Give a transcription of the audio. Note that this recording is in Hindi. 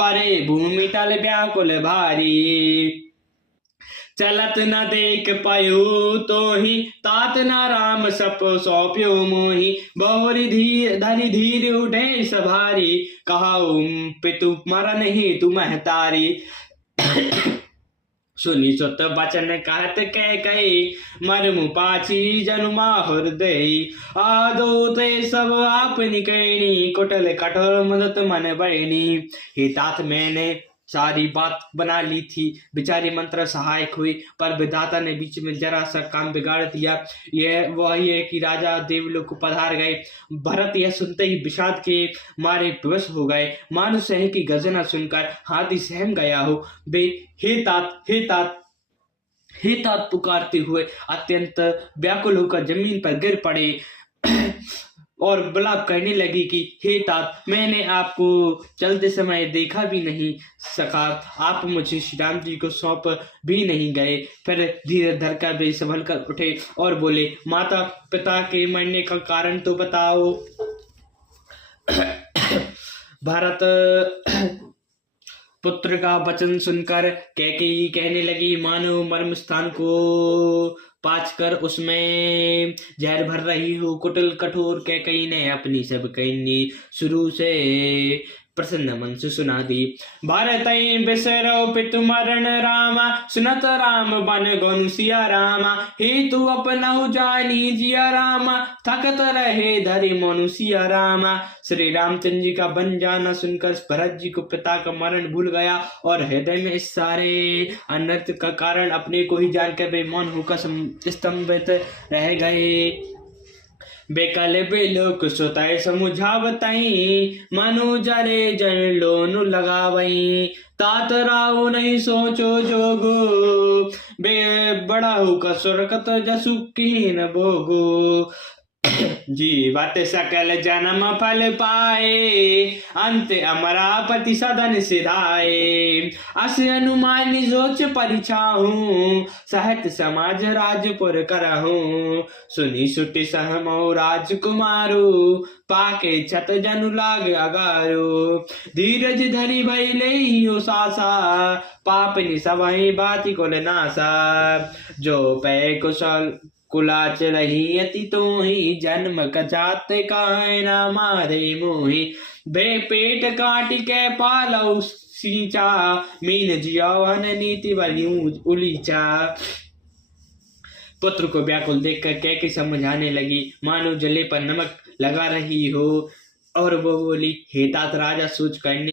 परे भूमि तल व्याकुल भारी। चलत न देख पयो तो ही तात न राम सप सौंप्यो मोहि। बहुरी धरी धीर उठे सभारी, कहाऊ पितु मरन हेतु महतारी। सुनी सुत बचन कहत कह कही, मरमु पाची जनु माहुर देई। आदो ते सब आपनी कहनी, कुटल कठोर मदत मन बहनी। हे तात मैंने सारी बात बना ली थी, बेचारी मंत्र सहायक हुई, पर विधाता ने बीच में जरा सा काम बिगाड़ दिया। यह वही है कि राजा देवलोक को पधार गए। भरत यह सुनते ही विषाद के मारे विवश हो गए, मानो सह की गर्जना सुनकर हाथी सहम गया हो। वे हे तात हे तात हे तात पुकारते हुए अत्यंत व्याकुल होकर जमीन पर गिर पड़े और विलाप करने लगी कि हे तात, मैंने आपको चलते समय देखा भी नहीं सका, आप मुझे श्री राम जी को सौंप भी नहीं गए। फिर धीरे धर कर वे संभल कर उठे और बोले, माता पिता के मरने का कारण तो बताओ। भारत पुत्र का वचन सुनकर कैकेयी कहने लगी, मानो मर्म स्थान को पाच कर उसमें जहर भर रही हो। कुटिल कठोर कैकेयी ने अपनी सब कहनी शुरू से प्रसन्न मन से सुना दी। भारत बिसरो पितु मरण रामा, सुनत राम बन गनु सिया रामा। हे तू अपना जानी जिया रामा, थकत रहे धरि मनुष्य रामा। श्री रामचंद्र जी का बन जाना सुनकर भरत जी को पिता का मरण भूल गया और हृदय में इस सारे अनर्थ का कारण अपने को ही जानकर वे मौन होकर स्तंभित रह गए। बेकल बेलोक सुतय समुझावतई, मनु जरे जन लोनु लगावई। तात राव नहीं सोचो जोगो, बे बड़ा होकर सुरकत जसु कीन भोगो। जीवत सकल जन्म फल पाए, अंत अमरापति सदन सिधाए। अस अनुमान सोच परिछाहू, सहत समाज राजपुर करहू। सुनी सुटि सहमो राजकुमारो, पाके छत जनु लाग अगारो। धीरज धरि भई लेहियो सासा, पापनि सबहि बाति कुल नासा। जो पै कुशल कुलाच रही अति तो ही, जन्म कचात कायना मारे मोहि। बे पेट काट के पालौ सींचा, मीन जियावन नीति बलि उलीचा। पुत्र को व्याकुल देखकर कैकेयी समझाने लगी, मानो जले पर नमक लगा रही हो, और वो बोली, हे तात राजा सोच करने